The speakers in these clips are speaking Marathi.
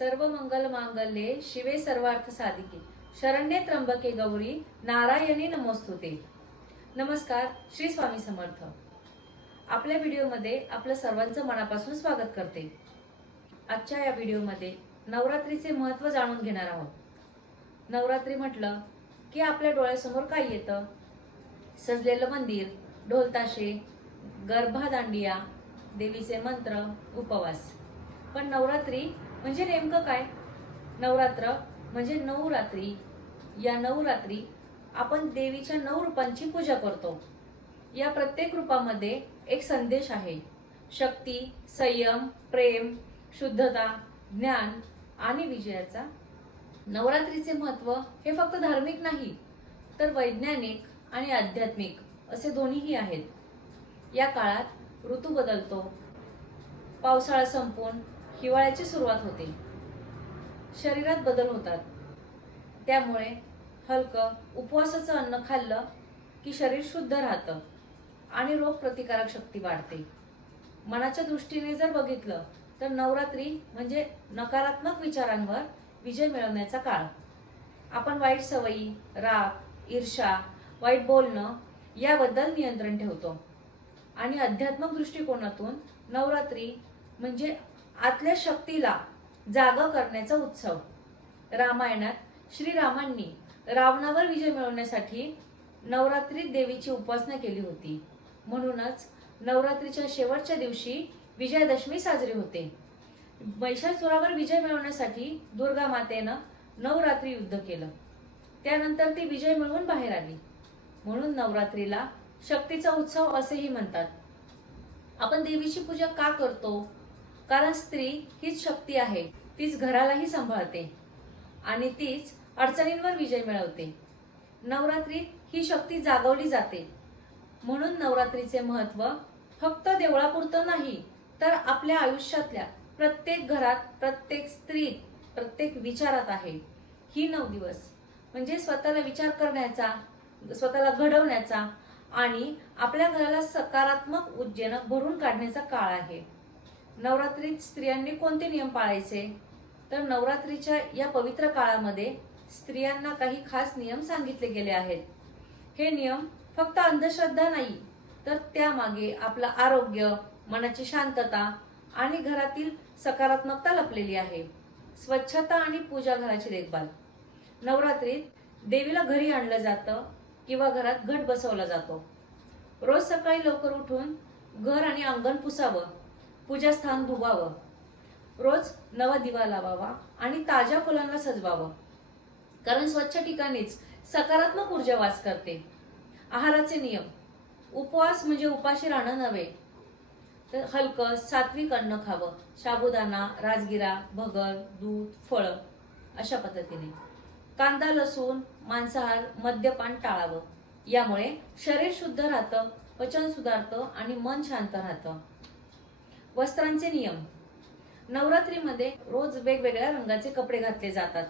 सर्व मंगल मांगल्ये शिवे सर्वार्थ साधिके शरण्ये त्र्यंबके गौरी नारायणी नमोस्तुते। नमस्कार, श्री स्वामी समर्थ। आपल्या व्हिडिओमध्ये आपलं सर्वांचं मनापासून स्वागत करते। आजच्या या व्हिडिओमध्ये नवरात्रीचे महत्त्व जाणून घेणार आहोत। नवरात्री म्हटलं की आपल्या डोळ्यासमोर काय येतं? सजलेलं मंदिर, ढोलताशे, गरबा दांडिया, देवीचे मंत्र, उपवास। पण नवरात्री म्हणजे नेमकं काय? नवरात्र म्हणजे 9 रात्री। या 9 रात्री आपण देवीच्या 9 रूपांची पूजा करतो। या प्रत्येक रूपामध्ये एक संदेश आहे: शक्ती, संयम, प्रेम, शुद्धता, ज्ञान आणि विजयाचा। नवरात्रीचे महत्त्व हे फक्त धार्मिक नाही, तर वैज्ञानिक आणि आध्यात्मिक असे दोन्हीही आहेत। या काळात ऋतू बदलतो, पावसाळा संपून हिवाळ्याची सुरुवात होते, शरीरात बदल होतात। त्यामुळे हलकं उपवासाचं अन्न खाल्लं की शरीर शुद्ध राहतं आणि रोग प्रतिकारक शक्ती वाढते। मनाच्या दृष्टीने जर बघितलं तर नवरात्री म्हणजे नकारात्मक विचारांवर विजय मिळवण्याचा काळ। आपण वाईट सवयी, राग, ईर्ष्या, वाईट बोलणं याबद्दल नियंत्रण ठेवतो। आणि आध्यात्मिक दृष्टिकोनातून नवरात्री म्हणजे आतल्या शक्तीला जागं करण्याचा उत्सव। रामायणात श्रीरामांनी रावणावर विजय मिळवण्यासाठी नवरात्रीत देवीची उपासना केली होती। म्हणूनच नवरात्रीच्या शेवटच्या दिवशी विजयादशमी साजरी होते। महिषासुरावर विजय मिळवण्यासाठी दुर्गा मातेनं 9 रात्री युद्ध केलं। त्यानंतर ती विजय मिळवून बाहेर आली। म्हणून नवरात्रीला शक्तीचा उत्सव असेही म्हणतात। आपण देवीची पूजा का करतो? कारण स्त्री हीच शक्ती आहे, तीच घरालाही सांभाळते आणि तीच अडचणींवर विजय मिळवते। नवरात्रीत ही शक्ती जागवली जाते। म्हणून नवरात्रीचे महत्त्व फक्त देवळापुरतं नाही, तर आपल्या आयुष्यातल्या प्रत्येक घरात, प्रत्येक स्त्रीत, प्रत्येक विचारात आहे। ही 9 दिवस म्हणजे स्वतःला विचार करण्याचा, स्वतःला घडवण्याचा आणि आपल्या घराला सकारात्मक ऊर्जेनं भरून काढण्याचा काळ आहे। नवरात्रीत स्त्रियांनी कोणते नियम पाळायचे? तर नवरात्रीच्या या पवित्र काळामध्ये स्त्रियांना काही खास नियम सांगितले गेले आहेत। हे नियम फक्त अंधश्रद्धा नाही, तर त्यामागे आपलं आरोग्य, मनाची शांतता आणि घरातील सकारात्मकता लपलेली आहे। स्वच्छता आणि पूजा घराची देखभाल। नवरात्रीत देवीला घरी आणलं जातं किंवा घरात घट बसवला जातो। रोज सकाळी लवकर उठून घर आणि अंगण पुसावं, पूजास्थान धुवावं, रोज नवा दिवा लावावा आणि ताज्या फुलांना सजवावं, कारण स्वच्छ ठिकाणीच सकारात्मक ऊर्जा वास करते। आहाराचे नियम। उपवास म्हणजे उपाशी राहणं नव्हे, तर हलकं सात्विक अन्न खावं। साबुदाणा, राजगिरा, भगर, दूध, फळं अशा पद्धतीने। कांदा, लसूण, मांसाहार, मद्यपान टाळावं। यामुळे शरीर शुद्ध राहतं, पचन सुधारतं आणि मन शांत राहतं। वस्त्रांचे नियम। नवरात्रीमध्ये रोज वेगवेगळ्या रंगाचे कपडे घातले जातात।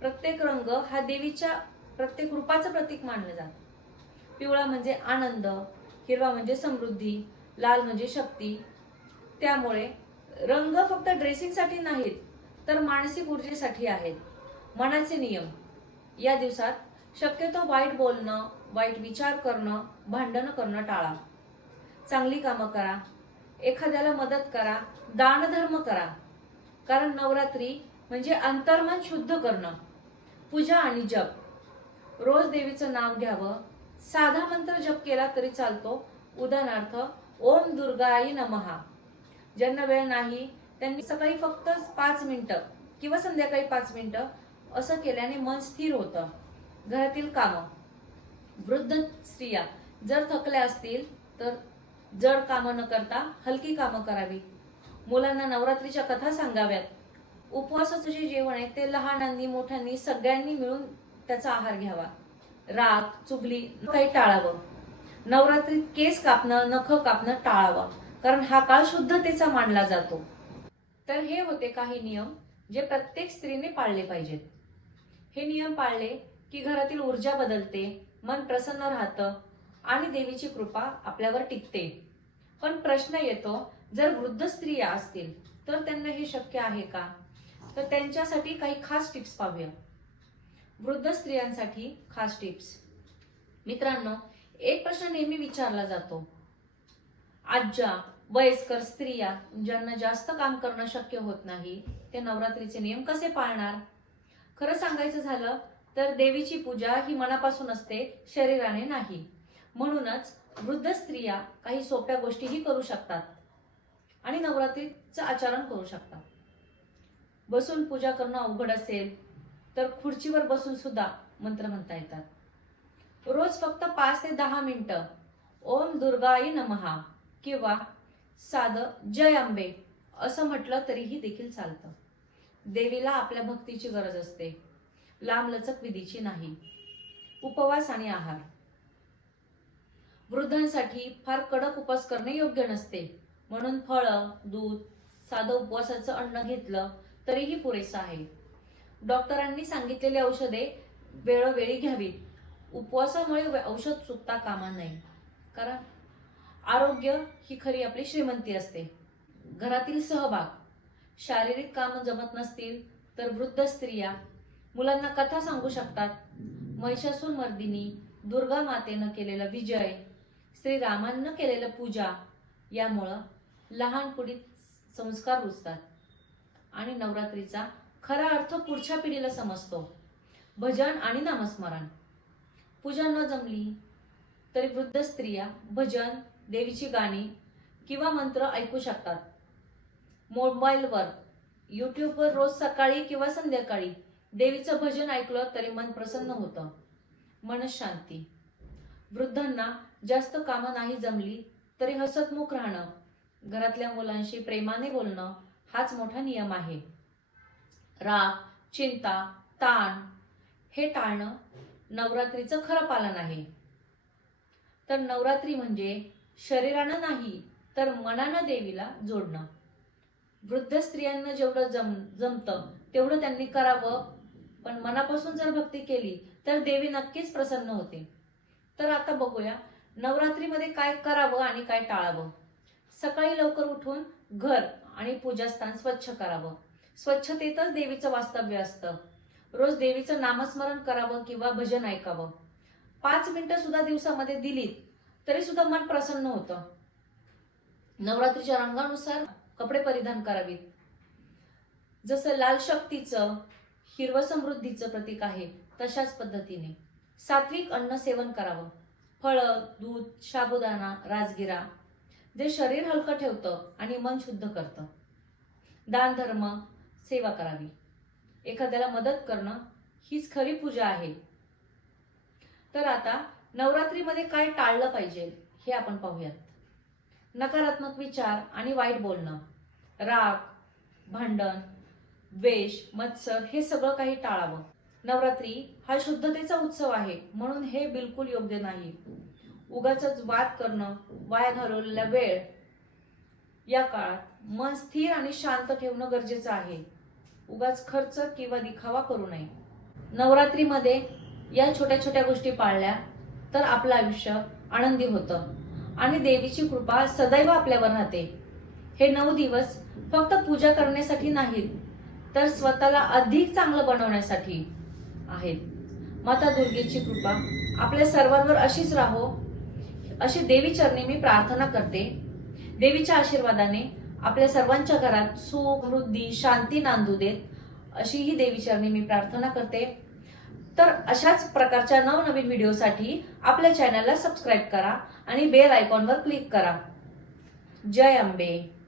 प्रत्येक रंग हा देवीच्या प्रत्येक रूपाचं प्रतीक मानलं जातं। पिवळा म्हणजे आनंद, हिरवा म्हणजे समृद्धी, लाल म्हणजे शक्ती। त्यामुळे रंग फक्त ड्रेसिंगसाठी नाहीत, तर मानसिक ऊर्जेसाठी आहेत। मनाचे नियम। या दिवसात शक्यतो वाईट बोलणं, वाईट विचार करणं, भांडणं करणं टाळा। चांगली कामं करा, एखाद्याला मदत करा, दानधर्म करा, कारण नवरात्री म्हणजे अंतर्मन शुद्ध करणं। पूजा आणि जप। रोज देवीचं नाव घ्यावं। साधा मंत्र जप केला तरी चालतो। उदाहरणार्थ ओम दुर्गाय नमः। ज्यांना वेळ नाही त्यांनी सकाळी फक्त 5 मिनिटं किंवा संध्याकाळी 5 मिनिटं असं केल्याने मन स्थिर होतं। घरातील कामं। वृद्ध स्त्रिया जर थकल्या असतील तर जड कामं न करता हलकी कामं करावी। मुलांना नवरात्रीच्या कथा सांगाव्यात। उपवासाचं जे जेवण आहे ते लहानांनी मोठ्यांनी सगळ्यांनी मिळून त्याचा आहार घ्यावा। राग, चुगली काही टाळावं। नवरात्रीत केस कापणं, नख कापणं टाळावं, कारण हा काळ शुद्धतेचा मानला जातो। तर हे होते काही नियम जे प्रत्येक स्त्रीने पाळले पाहिजेत। हे नियम पाळले की घरातील ऊर्जा बदलते, मन प्रसन्न राहतं आणि देवीची कृपा आपल्यावर टिकते। पण प्रश्न येतो, जर वृद्ध स्त्रिया असतील तर त्यांना हे शक्य आहे का? तर त्यांच्यासाठी काही खास टिप्स पाहूया. वृद्ध स्त्रियांसाठी खास टिप्स. मित्रांनो, एक प्रश्न नेहमी विचारला जातो, आज्या, वयस्कर स्त्रिया ज्यांना जास्त काम करणं शक्य होत नाही, ते नवरात्रीचे नियम कसे पाळणार? खरं सांगायचं झालं तर देवीची पूजा ही मनापासून असते, शरीराने नाही. म्हणूनच वृद्ध स्त्रिया काही सोप्या गोष्टीही करू शकतात आणि नवरात्रीचं आचरण करू शकतात. बसून पूजा करणं अवघड असेल तर खुर्चीवर बसून सुद्धा मंत्र म्हणता येतात. रोज फक्त 5 ते 10 मिनिटं ओम दुर्गाय नमः किंवा साधं जय अंबे असं म्हटलं तरीही देखील चालतं. देवीला आपल्या भक्तीची गरज असते, लांबलचक विधीची नाही. उपवास आणि आहार. वृद्धांसाठी फार कडक उपवास करणे योग्य नसते, म्हणून फळं, दूध, साधं उपवासाचं अन्न घेतलं तरीही पुरेसं आहे. डॉक्टरांनी सांगितलेली औषधे वेळोवेळी घ्यावीत. उपवासामुळे औषध चुकता कामा नये, कारण आरोग्य ही खरी आपली श्रीमंती असते. घरातील सहभाग. शारीरिक कामं जमत नसतील तर वृद्ध स्त्रिया मुलांना कथा सांगू शकतात. महिषासूर मर्दिनी, दुर्गा मातेनं केलेला विजय, श्रीरामानं केलेलं पूजा यामुळं लहान पिढीत संस्कार रुजतात आणि नवरात्रीचा खरा अर्थ पुढच्या पिढीला समजतो. भजन आणि नामस्मरण. पूजा न जमली तरी वृद्ध स्त्रिया भजन, देवीची गाणी किंवा मंत्र ऐकू शकतात. मोबाईलवर, यूट्यूबवर रोज सकाळी किंवा संध्याकाळी देवीचं भजन ऐकलं तरी मन प्रसन्न होतं. मनशांती. वृद्धांना जास्त कामं नाही जमली तरी हसतमुख राहणं, घरातल्या मुलांशी प्रेमाने बोलणं हाच मोठा नियम आहे. राग, चिंता, ताण हे टाळणं नवरात्रीचं खरं पालन आहे. तर नवरात्री म्हणजे शरीरानं नाही तर मनानं देवीला जोडणं. वृद्ध स्त्रियांना जेवढं जमतं तेवढं त्यांनी करावं, पण मनापासून जर भक्ती केली तर देवी नक्कीच प्रसन्न होते. तर आता बघूया नवरात्रीमध्ये काय करावं आणि काय टाळावं. सकाळी लवकर उठून घर आणि पूजास्थान स्वच्छ करावं. स्वच्छतेतच देवीचं वास्तव्य असतं. रोज देवीचं नामस्मरण करावं किंवा भजन ऐकावं. 5 मिनिटं सुद्धा दिवसामध्ये दिलीत तरी सुद्धा मन प्रसन्न होतं. नवरात्रीच्या रंगानुसार कपडे परिधान करावीत. जसं लाल शक्तीचं, हिरवं समृद्धीचं प्रतीक आहे, तशाच पद्धतीने सात्विक अन्न सेवन करावं. फळं, दूध, साबुदाणा, राजगिरा जे शरीर हलकं ठेवतं आणि मन शुद्ध करतं. दान धर्म, सेवा करावी. एखाद्याला मदत करणं हीच खरी पूजा आहे. तर आता नवरात्रीमध्ये काय टाळलं पाहिजे हे आपण पाहूयात. नकारात्मक विचार आणि वाईट बोलणं, राग, भांडण, द्वेष, मत्सर हे सगळं काही टाळावं. नवरात्री हा शुद्धतेचा उत्सव आहे, म्हणून हे बिलकुल योग्य नाही. उगाचच वाद करणं, वाया घालवलेला वेळ. या काळात मन स्थिर आणि शांत ठेवणं गरजेचं आहे. उगाच खर्च किंवा दिखावा करू नये. नवरात्रीमध्ये या छोट्या छोट्या गोष्टी पाळल्या तर आपलं आयुष्य आनंदी होतं आणि देवीची कृपा सदैव आपल्यावर राहते. हे 9 दिवस फक्त पूजा करण्यासाठी नाहीत, तर स्वतःला अधिक चांगलं बनवण्यासाठी आहेत. माता दुर्गेची कृपा आपल्या सर्वांवर अशीच राहो, अशी देवी चरणी मी प्रार्थना करते. देवीच्या आशीर्वादाने आपल्या सर्वांच्या घरात सुख, समृद्धी, शांती नांदू देत, अशी ही देवी चरणी मी प्रार्थना करते. तर अशाच प्रकारच्या नवनवीन व्हिडिओसाठी आपल्या चॅनलला सबस्क्राईब करा आणि बेल आयकॉनवर क्लिक करा. जय अंबे.